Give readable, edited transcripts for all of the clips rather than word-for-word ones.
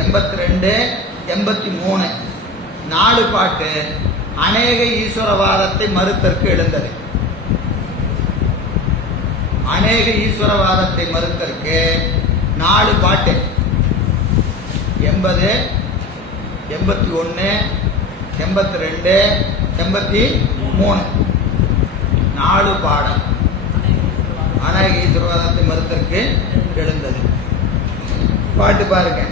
82, 83 4 பாட்டு அநேக ஈஸ்வரவாதத்தை மறுத்தற்கு எழுந்தது. அநேக ஈஸ்வரவாதத்தை மறுத்தற்கு 4 பாட்டு 80, 81, 82, 83 4 பாடம் அநேக ஈஸ்வரவாதத்தை மறுத்தற்கு எழுந்தது. பாட்டு பாருங்க.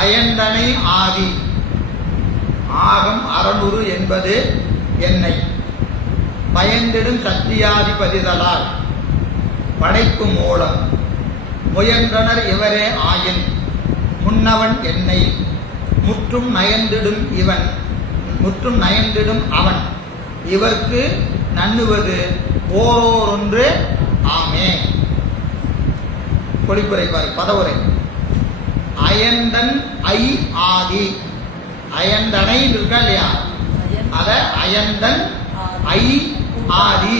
அயந்தனை ஆதி ஆகம் அறநுறு என்பது என்னை பயந்திடும் சத்தியாதி பதிதலால் படைப்பு மூலம் முயன்றனர் இவரே ஆயின் முன்னவன் என்னை முற்றும் நயந்திடும் அவன் இவர்க்கு நண்ணுவது ஓரோரொன்று ஆமே. பொழிப்புரை பாரு, பதவுரை. அயந்தன் ஐ ஆதி, அயந்தனை இருக்கா இல்லையா, அத அயந்தன் ஐ ஆதி,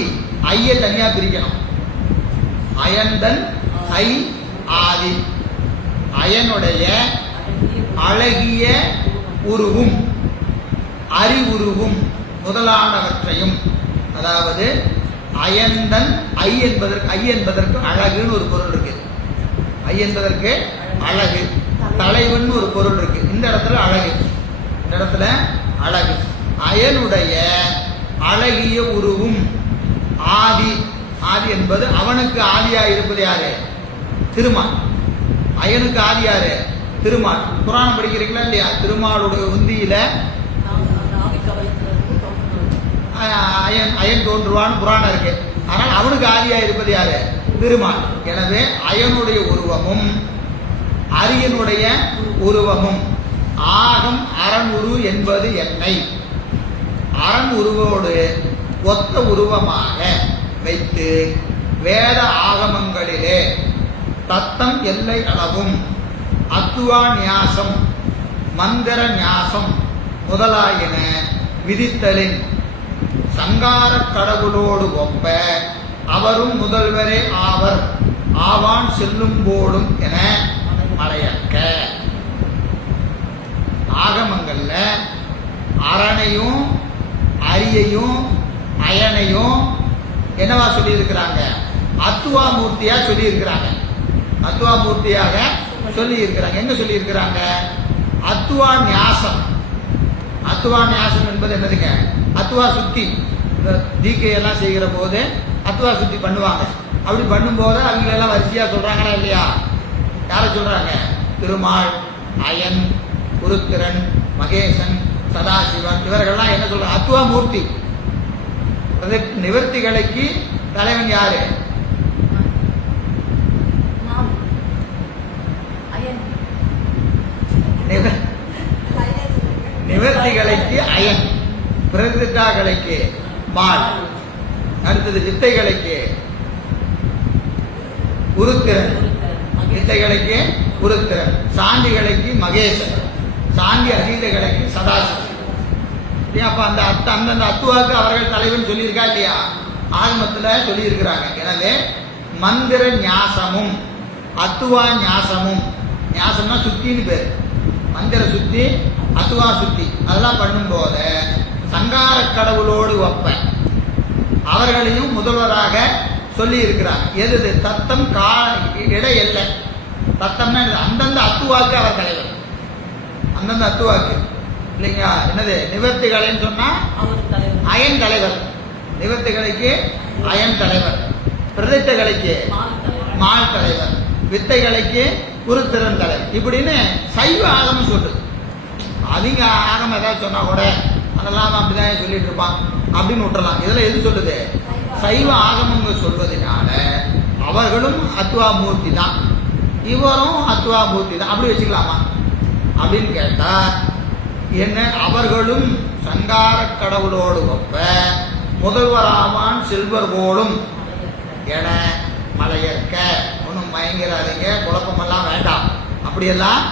ஐய தனியா பிரிக்கணும். அயந்தன் ஐ ஆதி, அயனுடைய அழகிய உருவும் அறிவுருவும் முதலானவற்றையும், அதாவது அயந்தன் ஐ என்பதற்கு அழகுன்னு ஒரு பொருள் இருக்கு. ஐ என்பதற்கு அழகு, தலைவன் ஒரு பொருள் இருக்கு. இந்த இடத்துல அழகு, இந்த இடத்துல அழகு. அயனுடைய அழகிய உருவும் ஆதி, ஆதி என்பது அவனுக்கு ஆதியா இருப்பது யாரு? திருமால். அயனுக்கு ஆதி யாரு? திருமால். புராணம் படிக்கிறீங்களா இல்லையா? திருமாலுடைய உந்தியில அயன் தோன்றுவான் புராணம் இருக்கு. ஆனால் அவனுக்கு ஆதியா இருப்பது யாரு? திருமால். எனவே அயனுடைய உருவமும் அரியனுடைய உருவமும் ஆகம் அறனுரு என்பது என்னை அரண் உருவோடு ஒத்த உருவமாக வைத்து வேத ஆகமங்களிலே தத்தம் எல்லை அளவும் அத்துவா நியாசம் மந்திர நியாசம் முதலாயின விதித்தலின் சங்கார கடவுளோடு ஒப்ப அவரும் முதல்வரே ஆவர் ஆவான் செல்லும் போடும் என மலையக்க. ஆகமங்கள்ல அரணையும் அரியையும் அயனையும் என்னவா சொல்லி இருக்கிறாங்க? அத்துவா மூர்த்தியா சொல்லி இருக்கிறாங்க. அத்துவா மூர்த்தியாக சொல்லி இருக்கிறாங்க. எங்க சொல்லி இருக்கிறாங்க? அத்துவா நியாசம். அத்துவா நியாசம் என்பது என்னதுங்க? அத்துவா சுத்தி தீக்கை எல்லாம் செய்கிற போது அத்துவா சுத்தி பண்ணுவாங்க. அப்படி பண்ணும்போது அவங்களெல்லாம் வரிசையா சொல்றாங்களா இல்லையா? யாரை சொல்றாங்க? திருமால், அயன், குருத்திரன், மகேசன், சதாசிவன் இவர்கள்லாம் என்ன சொல்றாங்க? அத்துவா மூர்த்தி. நிவர்த்திகளுக்கு தலைவன் யாரு? நிவர்த்திகளுக்கு அயன், பிரதிட்டாகளுக்கு மால், அடுத்தது வித்தைகளுக்கு உருத்திரன், வித்தைகளுக்கு உருத்திரன், சாந்திகளுக்கு மகேசன், சாந்தி அதீதகளுக்கு சதாசிவன். அப்ப அந்த அந்தந்த அத்துவாக்கு அவர்கள் தலைவன் சொல்லியிருக்கா இல்லையா? ஆகமத்துல சொல்லி இருக்கிறாங்க. எனவே மந்திர ஞாசமும் அத்துவா ஞாசமும், ஞாசம்னா சுத்தின்னு பேரு, மந்திர சுத்தி அத்துவா சுத்தி அதெல்லாம் பண்ணும்போது சங்கார கடவுளோடு ஒப்ப அவர்களையும் முதல்வராக சொல்லி இருக்கிறாங்க. எது தத்தம் இடை இல்லை. தத்தம்னா அந்தந்த அத்துவாக்கு அவர் தலைவர், அந்தந்த அத்துவாக்கு இல்லைங்களா? என்னது நிவர்த்திகளைன்னு சொன்னா அயன் தலைவர், நிவர்த்திகளுக்கு அயன் தலைவர், பிரதிஷ்டைகளுக்கு மால் தலைவர், வித்தைகளுக்கு குருத்திரன் தலைவர். இப்படின்னு சைவ ஆகமம் சொல்லுது. அவங்க ஆகமம் ஏதாவது சொன்னா கூட அதெல்லாம் அப்படிதான் சொல்லிட்டு இருப்பான் அப்படின்னு விட்டுறலாம். இதுல எது சொல்லுது? சைவ ஆகமங்க சொல்வதனால அவர்களும் அத்துவா மூர்த்தி தான், இவரும் அத்துவா மூர்த்தி தான், அப்படி வச்சுக்கலாமா அப்படின்னு கேட்டா என்ன? அவர்களும் சங்கார கடவுளோடு ஒப்ப முதல்வராவான் செல்வர் போலும் என மலையற்க. ஒன்றும் மயங்கிறாதீங்க, குழப்பமெல்லாம் வேண்டாம். அப்படியெல்லாம்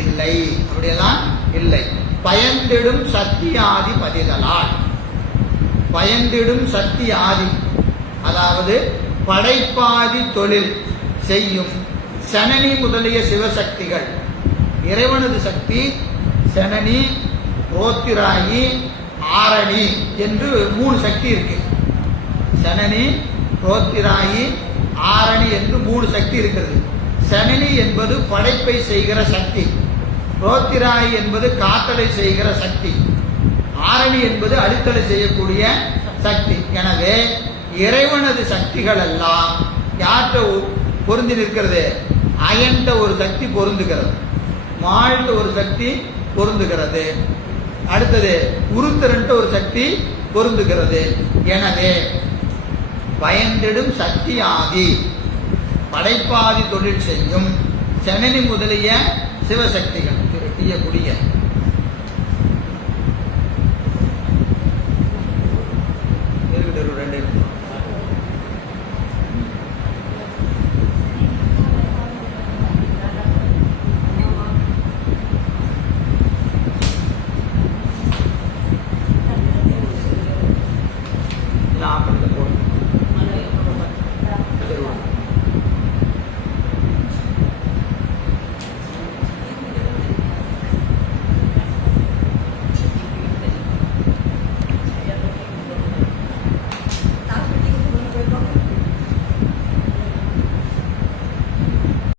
இல்லை, அப்படியெல்லாம் இல்லை. பயந்திடும் சக்தி ஆதி பதிதலால், பயந்திடும் சக்தி ஆதி அதாவது படைப்பாதி தொழில் செய்யும் சனனி முதலிய சிவசக்திகள் இறைவனது சக்தி சனனி, ரோத்திராயி, ஆரணி என்று 3 சக்தி இருக்கு. சனனி, ரோத்திராயி, ஆரணி என்று 3 சக்தி இருக்கிறது. சனனி என்பது படைப்பை செய்கிற சக்தி, ரோத்திராயி என்பது காத்தலை செய்கிற சக்தி, ஆரணி என்பது அழித்தலை செய்யக்கூடிய சக்தி. எனவே இறைவனது சக்திகள் எல்லாம் யார்கிட்ட பொருந்தி நிற்கிறது? அயன்ட்ட ஒரு சக்தி பொருந்துகிறது, மாழ்ட்ட ஒரு சக்தி பொருந்துகிறது, அடுத்தது உருத்திரன்ட்ட ஒரு சக்தி பொருந்துகிறது. எனவே பயந்திடும் சக்தி ஆதி படைப்பாதி தொழில் செய்யும் சனனி முதலிய சிவசக்திகள் செய்யக்கூடிய